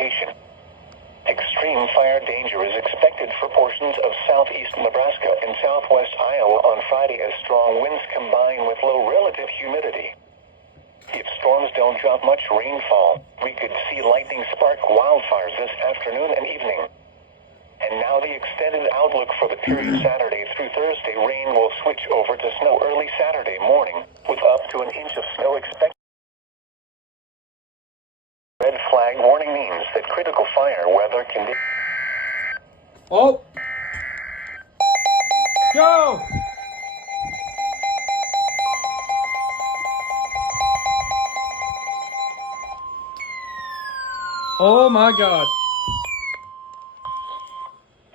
location. Extreme fire danger is expected for portions of southeast Nebraska and southwest Iowa on Friday as strong winds combine with low relative humidity. If storms don't drop much rainfall, we could see lightning spark wildfires this afternoon and evening. And now the extended outlook for the period Saturday through Thursday. Rain will switch over to snow early Saturday morning, with up to an inch of snow expected. Red flag warning means that critical fire weather conditions. Oh! Go! Oh my God.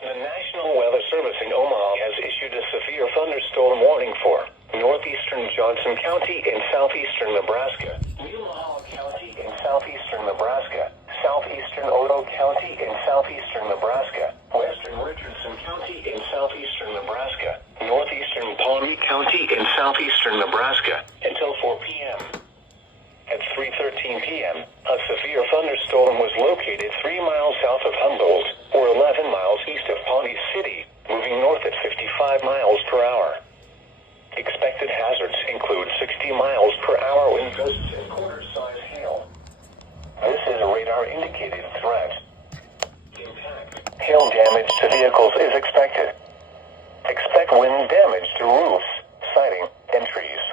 The National Weather Service in Omaha has issued a severe thunderstorm warning for northeastern Johnson County in southeastern Nebraska, Omaha County in southeastern Nebraska, southeastern Odo County in southeastern Nebraska, western Richardson County in southeastern Nebraska, northeastern Pawnee County in southeastern Nebraska, until 4 p.m. At 3:13 p.m., a severe thunderstorm was located 3 miles south of Humboldt, or 11 miles east of Pawnee City, moving north at 55 miles per hour. Expected hazards include 60 miles per hour wind gusts and quarter-size hail. This is a radar-indicated threat. Impact. Hail damage to vehicles is expected. Expect wind damage to roofs, siding, and trees.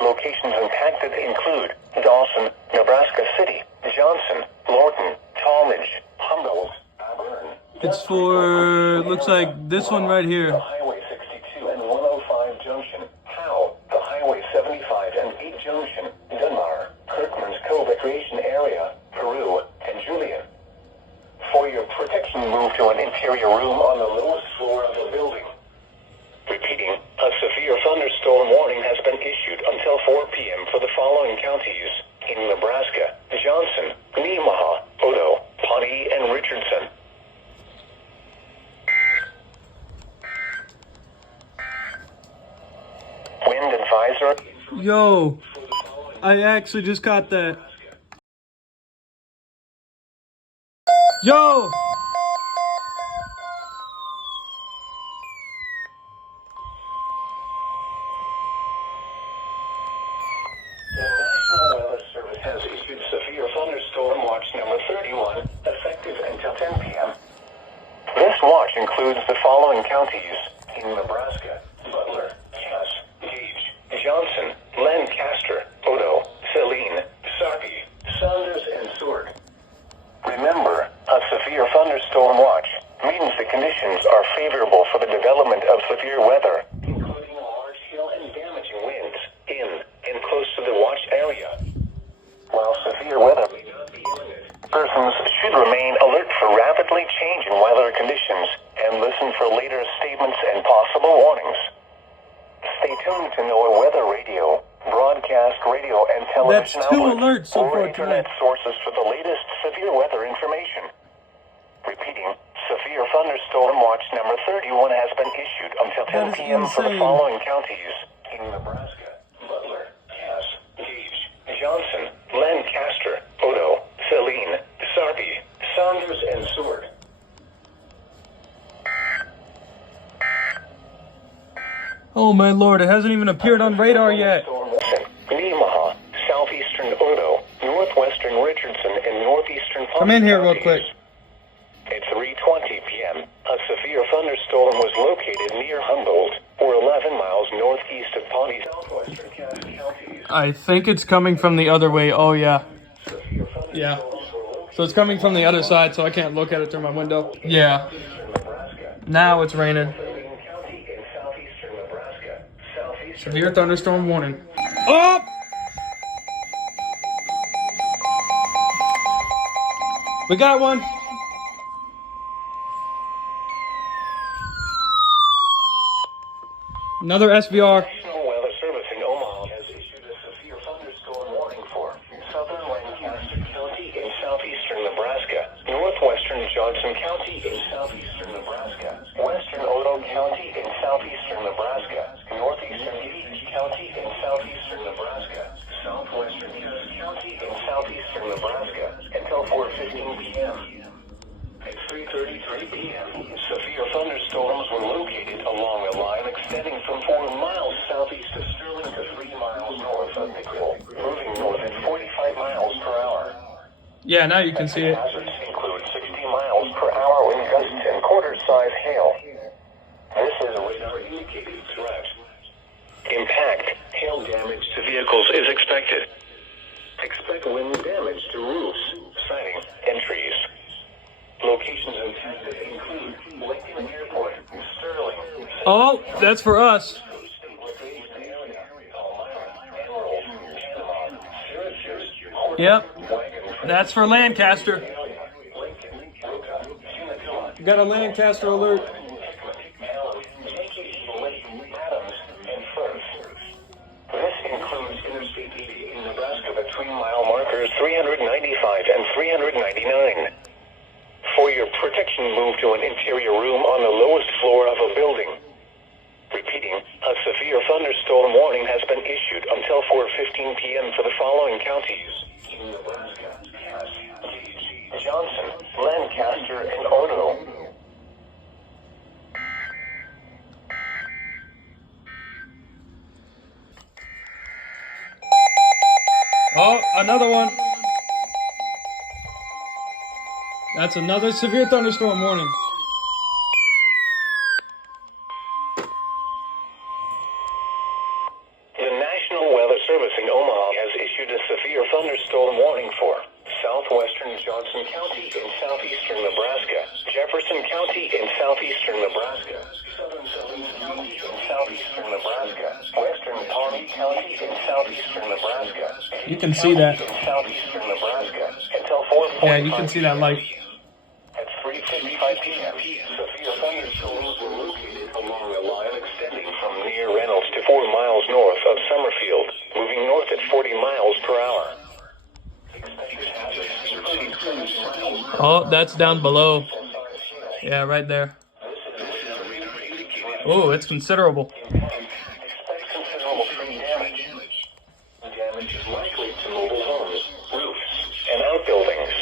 Locations impacted include Dawson, Nebraska City, Johnson, Lorton, Talmadge, Humboldt, Auburn. It's for, looks like this one right here. The Highway 62 and 105 Junction, Howe, the Highway 75 and 8 Junction, Dunbar, Kirkman's Cove Recreation Area, Peru, and Julian. For your protection, move to an interior room on the lowest floor of the building. Repeating, a severe thunderstorm warning has been issued until 4 p.m. for the following counties in Nebraska: Johnson, Nemaha, Odo, Pawnee, and Richardson. Wind advisor. Yo, I actually just got that. Yo! The National Weather Service has issued severe thunderstorm watch number 31, effective until 10 p.m. This watch includes the following counties in Nebraska: Butler, Cass, Gage, Johnson, Lancaster, Odo, Saline, Sarpy, Saunders, and Sword. Remember, a severe thunderstorm watch means the conditions are favorable for the development of severe weather, including large hail and damaging winds in and close to the watch area. While severe weather may not be imminent, persons should remain alert for rapidly changing weather conditions and listen for later statements and possible warnings. Stay tuned to NOAA Weather Radio, broadcast radio, and television That's 2 outlets, alerts so or far internet tonight. sources for the latest severe weather information. Repeating, severe thunderstorm watch number 31 has been issued until 10 That is p.m. for the insane. following counties in Nebraska: Butler, Cass, Gage, Johnson, Lancaster, Odo, Saline, Sarpy, Saunders, and Sword. Oh my lord, it hasn't even appeared on radar yet. Nemaha, southeastern Odo, northwestern Richardson, and northeastern Come in here real counties. quick. At 3:20 p.m., a severe thunderstorm was located near Humboldt, or 11 miles northeast of Pawnee, southwestern Cass counties. I think it's coming from the other way. Oh yeah. Severe Yeah. thunderstorms were located So it's coming from the other side, so I can't look at it through my window. Yeah. in Nebraska, Now it's raining. Saline County in southeastern Nebraska, southeastern Severe thunderstorm warning. Oh! We got one. Another SVR. National Weather Service in Omaha has issued a severe thunderstorm warning for southern Lancaster County in southeastern Nebraska, northwestern Johnson County in southeastern Nebraska, western Odo County in southeastern Nebraska, northeastern Gage County in southeastern Nebraska, southwestern Cass County in southeastern Nebraska, until 4 4:15 p.m. At 3:33 p.m., severe thunderstorms were located along a line extending from 4 miles southeast of Sterling to 3 miles north of Nickel, moving north at 45 miles per hour. Yeah, now you can see it. Hazards include 60 miles per hour wind gusts and quarter-size hail. This is a radar-indicated threat. Impact, hail damage to vehicles is expected. Expect wind damage to roofs, siding, and trees. Locations impacted include Lincoln Airport, Sterling. Oh, that's for us. Yep, that's for Lancaster. Got a Lancaster alert. This includes Interstate 80 in Nebraska between mile markers 395 and 399. For your protection, move to an interior room on the lowest floor of a building. Repeating, a severe thunderstorm warning has been issued until 4:15 p.m. for the following counties in Nebraska: Cass, Gage, Johnson, Lancaster, and Odo. Oh, another one. That's another severe thunderstorm warning. The National Weather Service in Omaha has issued a severe thunderstorm warning for southwestern Johnson County in southeastern Nebraska, Jefferson County in southeastern Nebraska, southern Saline County in southeastern Nebraska, western Pawnee County in southeastern Nebraska. You can see that. In southeastern Nebraska until 4:45. Yeah, you can see that light. At 3:55 p.m., severe thunderstorms were located along a line extending from near Reynolds to 4 miles north of Summerfield, moving north at 40 miles per hour. Oh, that's down below. Yeah, right there. Oh, it's considerable. Expect considerable tree damage. Damage is likely to mobile homes, roofs, and outbuildings.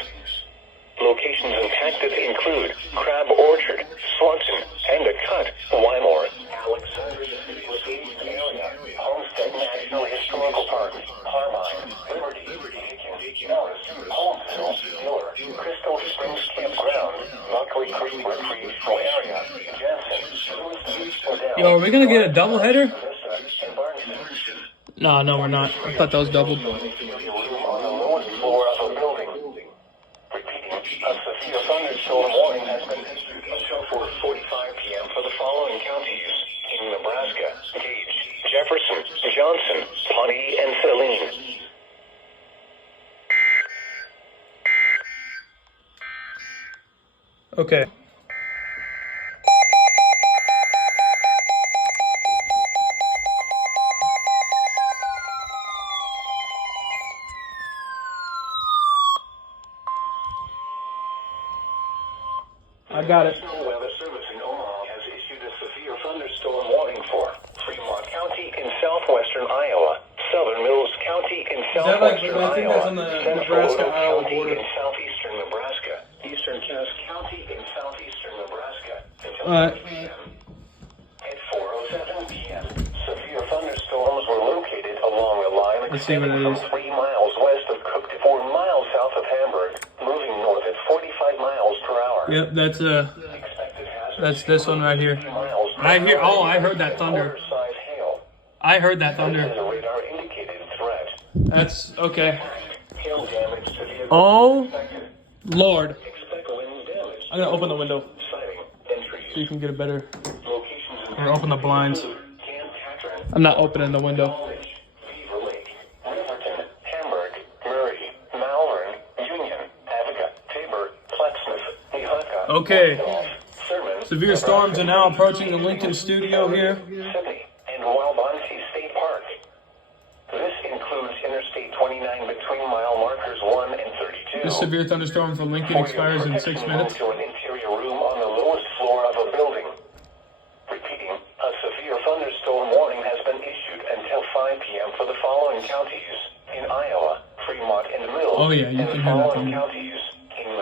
Locations impacted include Crab Orchard, Swanson, Endicott, Wymore, Alexandria, area, Homestead National Historical Park, Harmine, Liberty, Aiken, Norris, Holmesville, Miller, Crystal Springs Campground, Buckley Creek Recreational Area, Jansen, Yo, are we gonna get a double header? and Barneston. No, we're not. I thought that was doubled. On the lowest floor of a building. Repeating, a severe thunderstorm warning has been issued until 4:45 p.m. for the following counties in Nebraska: Gage, Jefferson, Johnson, Pawnee, and Saline. Okay. I got it. National Weather Service in Omaha has issued a severe thunderstorm warning for Fremont County in southwestern Iowa, Southern Mills County in that like- southwestern I think Iowa, that's on the Central Nebraska-Iowa County border. in southeastern Nebraska, Eastern Cass County in southeastern Nebraska. Until Alright. 6 p.m. At 4:07 p.m., severe thunderstorms were located along a line Let's see what extending it from is. 3 miles west of Cook to 4 miles south of Hamburg, moving north at 45 miles per hour. Yep, that's this one right here. I heard that thunder. I heard that thunder. That's okay. Oh, Lord. I'm gonna open the window so you can get a better, or open the blinds. I'm not opening the window. Okay. Severe storms are now approaching the Lincoln studio here. And Waubansi State Park. This includes Interstate 29 between mile markers 1 and 32. This severe thunderstorm for Lincoln expires in 6 minutes. To an interior room on the lowest floor of a building. Repeating, a severe thunderstorm warning has been issued until 5 p.m. for the following counties in Iowa, Fremont, and Mills. Oh yeah, you and can the hear that following thunder. counties in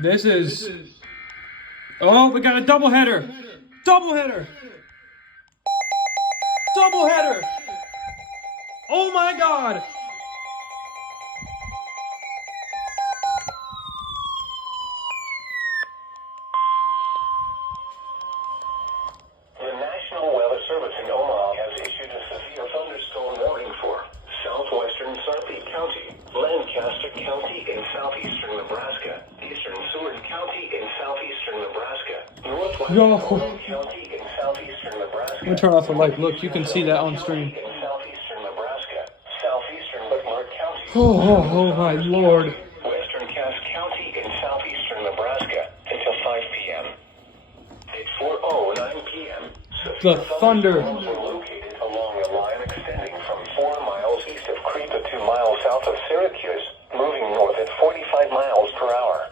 This is... Oh, we got a doubleheader. Doubleheader. Doubleheader. Oh my God. The National Weather Service in Omaha has issued a severe thunderstorm warning for southwestern Sarpy County, Lancaster County in southeastern Nebraska, eastern Seward County in southeastern Nebraska, northwestern Owen County in southeastern Nebraska. Let me turn off the light. Look, you can see that on stream. In southeastern Nebraska, southeastern Whitmore County. Oh my Lord. Western Cass County in southeastern Nebraska until 5 p.m. At 4:09 p.m. The thunder. Thunderstorms were located along a line extending from 4 miles east of Crete to 2 miles south of Syracuse, moving north at 45 miles per hour.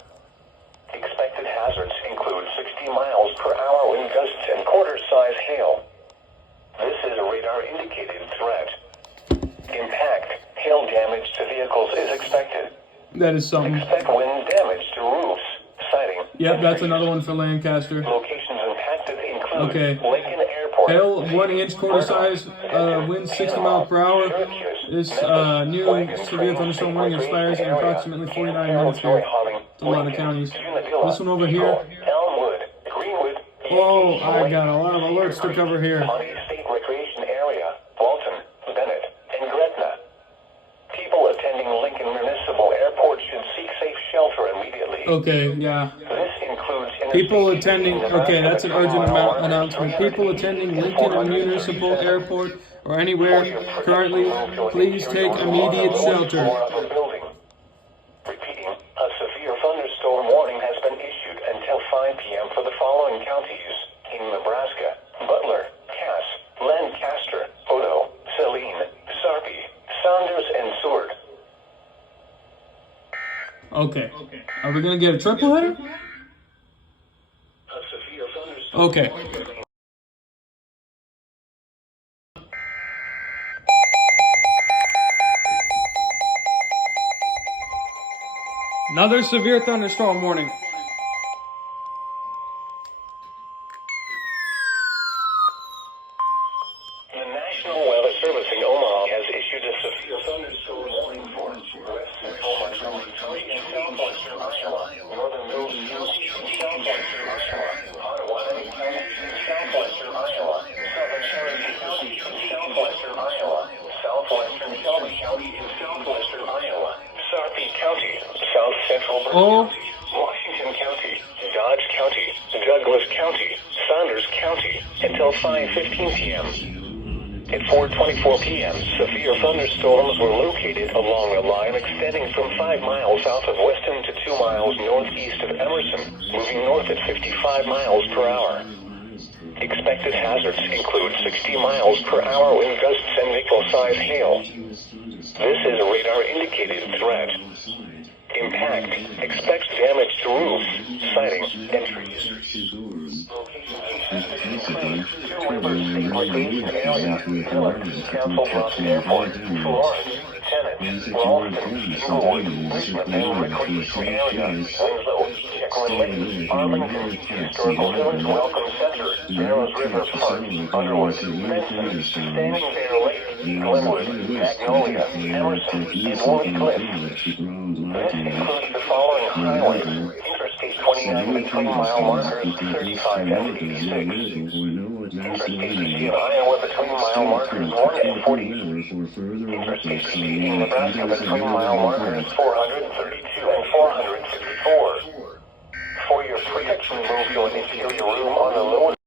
Expected hazards include 60 miles per hour wind gusts and quarter-size hail. This is a radar-indicated threat. Impact, hail damage to vehicles is expected. That is something. Expect wind damage to roofs, siding. Yep, that's another one for Lancaster. Locations impacted include Okay. Lincoln Airport. Hail, 1 inch quarter size, wind 60 miles per hour. This new severe thunderstorm warning expires in approximately 49 minutes here. It's a lot of counties. This one over here. Elmwood, Greenwood. Oh, I got a lot of alerts to cover here. Pawnee State Recreation Area, Walton, Bennett, and Gretna. People attending Lincoln Municipal Airport should seek safe shelter immediately. Okay, yeah. This includes People attending, okay, that's an urgent announcement. People attending Lincoln Municipal Airport or anywhere currently, please take immediate shelter. Repeating, a severe thunderstorm warning has been issued until 5 p.m. for the following counties in Nebraska: Butler, Cass, Lancaster, Odo, Saline, Sarpy, Saunders, and Seward. Okay. Are we going to get a triple header? A severe thunderstorm. Okay. Another severe thunderstorm warning. The National Weather Service in Omaha has issued a severe thunderstorm warning for west central Montgomery County and southwestern Iowa, northern Mills County and southwestern Iowa, Ottawa County and southwestern Iowa, southern Cherokee County and southwestern Iowa, southwestern Shelby County and southwestern Iowa, Sarpy County, south central Bergen County, Washington County, Dodge County, Douglas County, Saunders County until 5:15 p.m. At 4:24 p.m., severe thunderstorms were located along a line extending from 5 miles south of Weston to 2 miles northeast of Emerson, moving north at 55 miles per hour. Expected hazards include 60 miles per hour wind gusts and nickel-size hail. This is a radar-indicated threat. Impact. Expect damage to roofs, siding, and trees. Include Two Rivers State Recreation Area, Miller, Council Bluffs Airport, Florence, Tennant, Ralston, Inglewood, Richmond and Recreation Area, Winslow, Chicklin Lake, Arlington, Historical Village Welcome Center, Narrows River Park, Underwood, Benson, Standing Bear Lake, Glenwood, Magnolia, Emerson, and Wood Cliff. This includes the following highways: Interstate 29 between mile markers 35 and 86. Interstate 60 in Iowa between mile markers 1 and 40. Interstate 60 in Nebraska between mile markers 432 and 454. For your protection, move to an interior room on the lowest